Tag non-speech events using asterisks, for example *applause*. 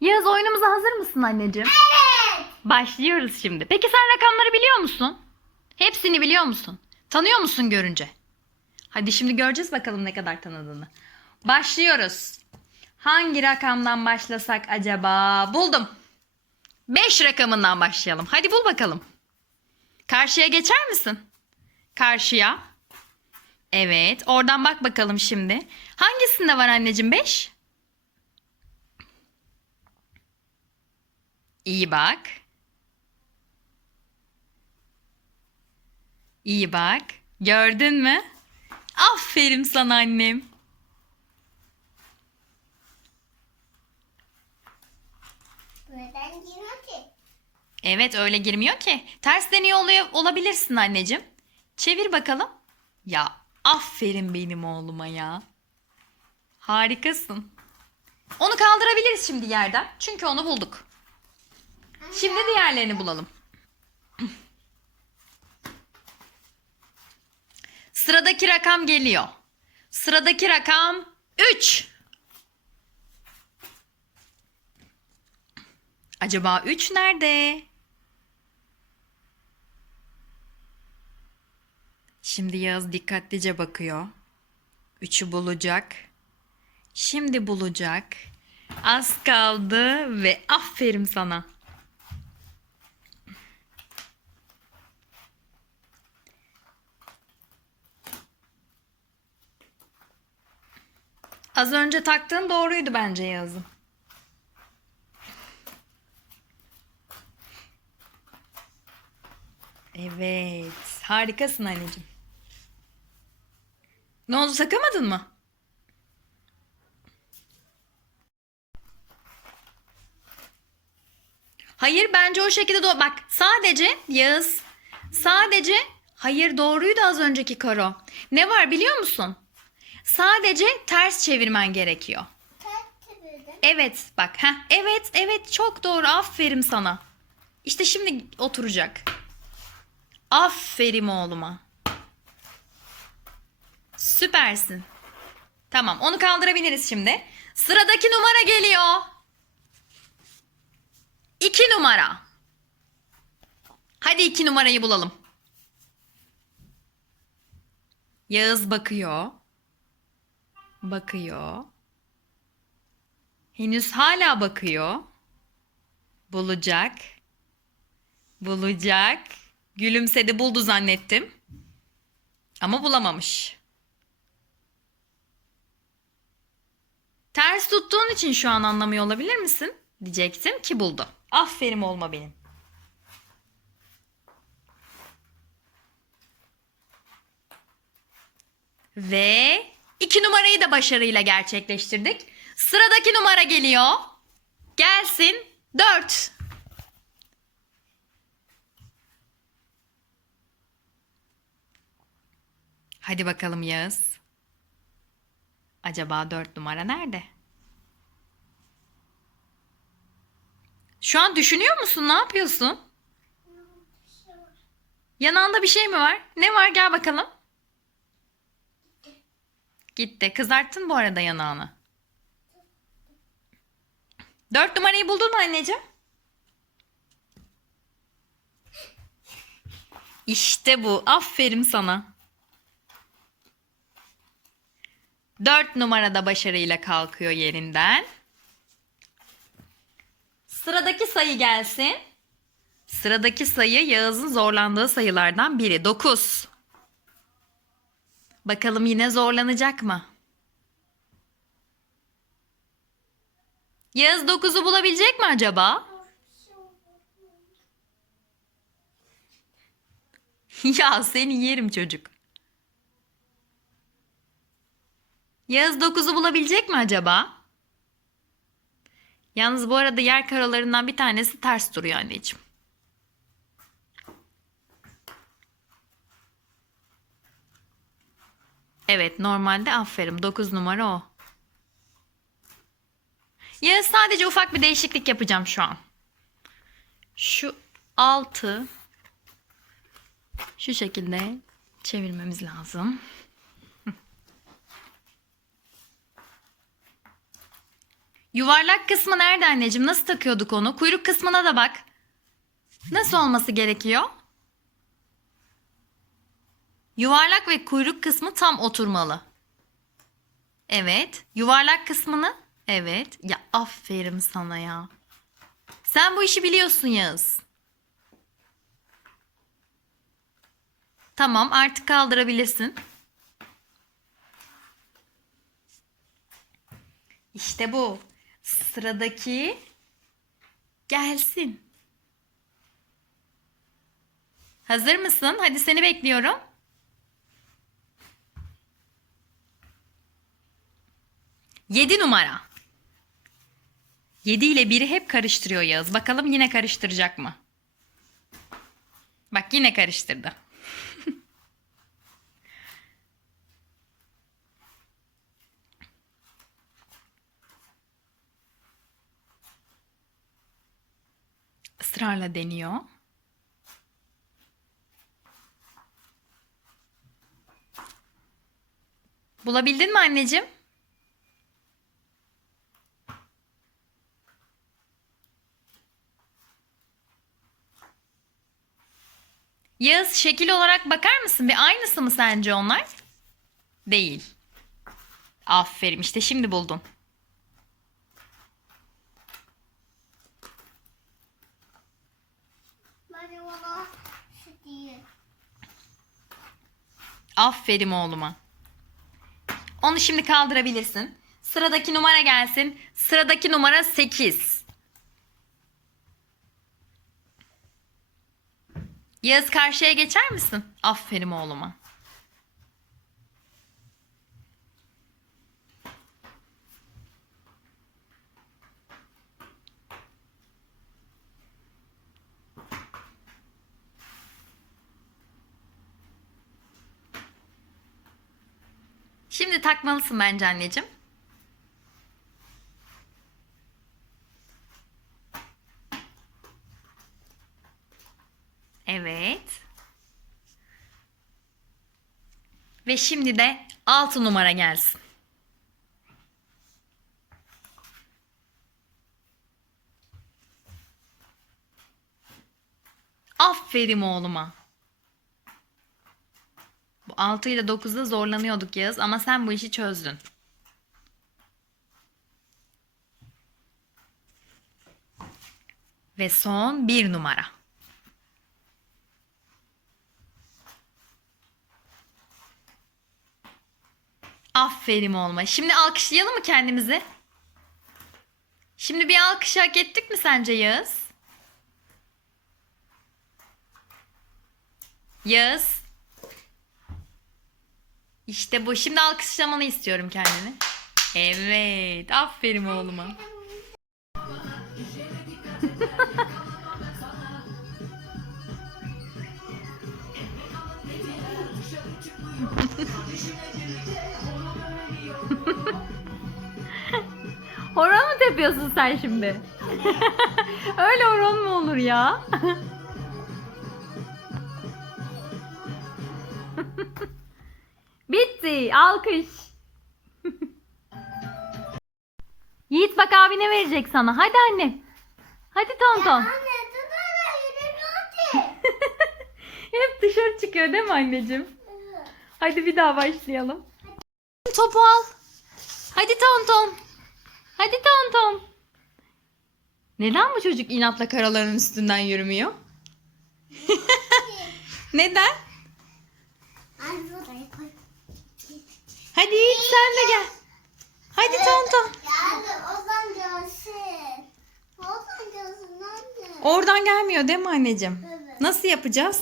Yağız oyunumuza hazır mısın anneciğim? Evet. Başlıyoruz şimdi. Peki sen rakamları biliyor musun? Hepsini biliyor musun? Tanıyor musun görünce? Hadi şimdi göreceğiz bakalım ne kadar tanıdığını. Başlıyoruz. Hangi rakamdan başlasak acaba? Buldum. 5 rakamından başlayalım. Hadi bul bakalım. Karşıya geçer misin? Karşıya. Evet. Oradan bak bakalım şimdi. Hangisinde var anneciğim 5? İyi bak. İyi bak. Gördün mü? Aferin sana annem. Buradan girmiyor ki. Evet öyle girmiyor ki. Ters deniyor oluyor, olabilirsin anneciğim. Çevir bakalım. Ya aferin benim oğluma ya. Harikasın. Onu kaldırabiliriz şimdi yerden. Çünkü onu bulduk. Şimdi diğerlerini bulalım. Sıradaki rakam geliyor. Sıradaki rakam 3. Acaba 3 nerede? Şimdi Yağız dikkatlice bakıyor. 3'ü bulacak. Şimdi bulacak. Az kaldı ve aferin sana. Az önce taktığın doğruydu bence Yağız'ım. Evet. Harikasın anneciğim. Ne oldu takamadın mı? Hayır bence o şekilde doğru. Bak sadece Yağız. Sadece hayır doğruydu az önceki karo. Ne var biliyor musun? Sadece ters çevirmen gerekiyor. Ters çevirdim. Evet bak. Heh, evet evet çok doğru. Aferin sana. İşte şimdi oturacak. Aferin oğluma. Süpersin. Tamam onu kaldırabiliriz şimdi. Sıradaki numara geliyor. İki numara. Hadi iki numarayı bulalım. Yağız bakıyor. Bakıyor. Henüz hala bakıyor. Bulacak. Bulacak. Gülümsedi buldu zannettim. Ama bulamamış. Ters tuttuğun için şu an anlamıyor olabilir misin? Diyecektim ki buldu. Aferin olma benim. Ve iki numarayı da başarıyla gerçekleştirdik. Sıradaki numara geliyor. Gelsin. Dört. Hadi bakalım Yağız. Acaba dört numara nerede? Şu an düşünüyor musun? Ne yapıyorsun? Yanağında bir şey mi var? Ne var? Gel bakalım. Gitti. Kızarttın bu arada yanağını. Dört numarayı buldun mu anneciğim? İşte bu. Aferin sana. Dört numarada başarıyla kalkıyor yerinden. Sıradaki sayı gelsin. Sıradaki sayı Yağız'ın zorlandığı sayılardan biri. Dokuz. Bakalım yine zorlanacak mı? Yağız 9'u bulabilecek mi acaba? *laughs* ya seni yerim çocuk. Yağız 9'u bulabilecek mi acaba? Yalnız bu arada yer karalarından bir tanesi ters duruyor anneciğim. Evet normalde aferin 9 numara o. Ya sadece ufak bir değişiklik yapacağım şu an. Şu 6 şu şekilde çevirmemiz lazım. *laughs* Yuvarlak kısmı nerede anneciğim? Nasıl takıyorduk onu? Kuyruk kısmına da bak. Nasıl olması gerekiyor? Yuvarlak ve kuyruk kısmı tam oturmalı. Evet. Yuvarlak kısmını? Evet. Ya aferin sana ya. Sen bu işi biliyorsun Yağız. Tamam artık kaldırabilirsin. İşte bu. Sıradaki gelsin. Hazır mısın? Hadi seni bekliyorum. Yedi numara. Yedi ile biri hep karıştırıyor Yağız. Bakalım yine karıştıracak mı? Bak yine karıştırdı. *laughs* ısrarla deniyor. Bulabildin mi anneciğim? Yağız şekil olarak bakar mısın? Bir aynısı mı sence onlar? Değil. Aferin işte şimdi değil. Aferin oğluma. Onu şimdi kaldırabilirsin. Sıradaki numara gelsin. Sıradaki numara 8. Yağız karşıya geçer misin? Aferin oğluma. Şimdi takmalısın bence anneciğim. Evet. Ve şimdi de 6 numara gelsin. Aferin oğluma. Bu 6 ile 9'da zorlanıyorduk Yağız ama sen bu işi çözdün. Ve son bir numara. Aferin olma. Şimdi alkışlayalım mı kendimizi? Şimdi bir alkış hak ettik mi sence Yağız? Yağız. İşte bu. Şimdi alkışlamanı istiyorum kendini. Evet. Aferin oğluma. *laughs* horon mu tepiyorsun sen şimdi? *laughs* Öyle horon mu olur ya? *laughs* Bitti. Alkış. *laughs* Yiğit bak abi ne verecek sana. Hadi annem. Hadi tonton. Anne. Hep dışarı çıkıyor değil mi anneciğim? Hadi bir daha başlayalım. Topu al. Hadi tonton. Hadi tonton. Neden bu çocuk inatla karaların üstünden yürümüyor? *laughs* Neden? Hadi Yiğit sen de gel. Hadi tonton. Oradan gelmiyor değil mi anneciğim? Nasıl yapacağız?